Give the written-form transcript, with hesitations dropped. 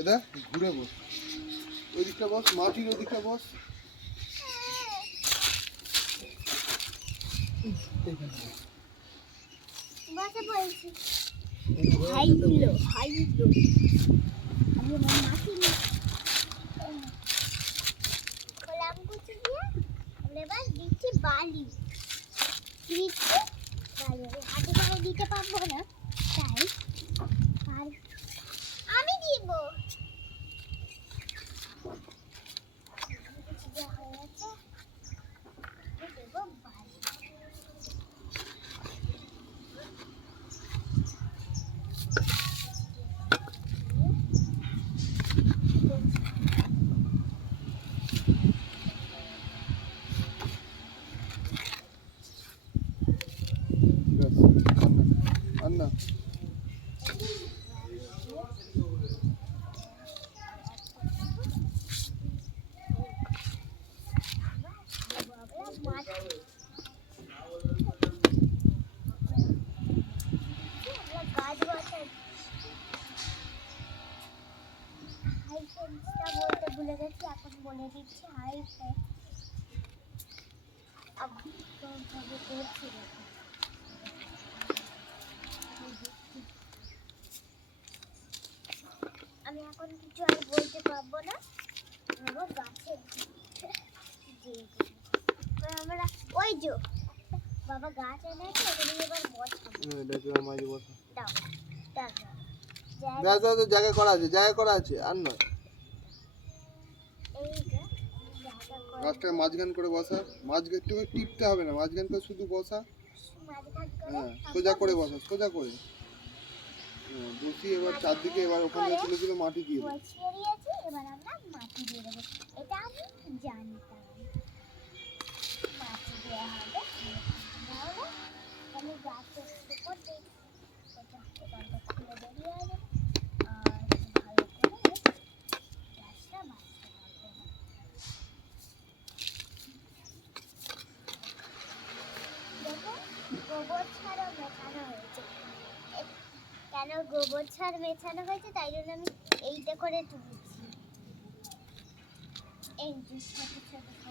এটা ঘুরে বস, ওই দিকটা বস, মাটির ওই দিকটা বস। বসে বলছি হাইলো হাইলো আমি মাটি খোলাম কুচি দিয়ে আমরা এবার দিচ্ছি বালি দিচ্ছি বালি হাতে করে দিতে পারবো না তাই আর আমি দিব হয়ে গেছে দেবো বালি আন্না বলতে ভুলে গেছি এখন বলে দিচ্ছি হাই ভাবে করছি আমি এখন কিছু আর বলতে পারবো না গাছে আমরা ওই যে বাবা গাছ এনেছে ওটা নিয়ে এবার বসাবো। জায়গা করা আছে, জায়গা করা আছে, আর নয় গাছটা মাঝখান করে বসা, মাঝখান একটু টিপতে হবে না, মাঝখান করে শুধু বসা। হ্যাঁ সোজা করে বসা, সোজা করে বসিয়ে এবার চারদিকে এবার ওখানে তুলে তুলে মাটি দিয়ে দেবো। এবার আমরা মাটি দিয়ে দেবো, এটা আমি জানতাম মাটি দেওয়া হবে তাহলে আমি গাছের উপর দিই এটা এখানটা খুলে বেরিয়ে আসবে আর ভালো করে গাছটা বাঁচতে পারবো না। দেখো গোবর ছাড়ও মেশানো হয়েছে, কেন গোবর ছাড় মেশানো হয়েছে তাই জন্য আমি এইটা করে তুলেছি এই যে ছোট ছোট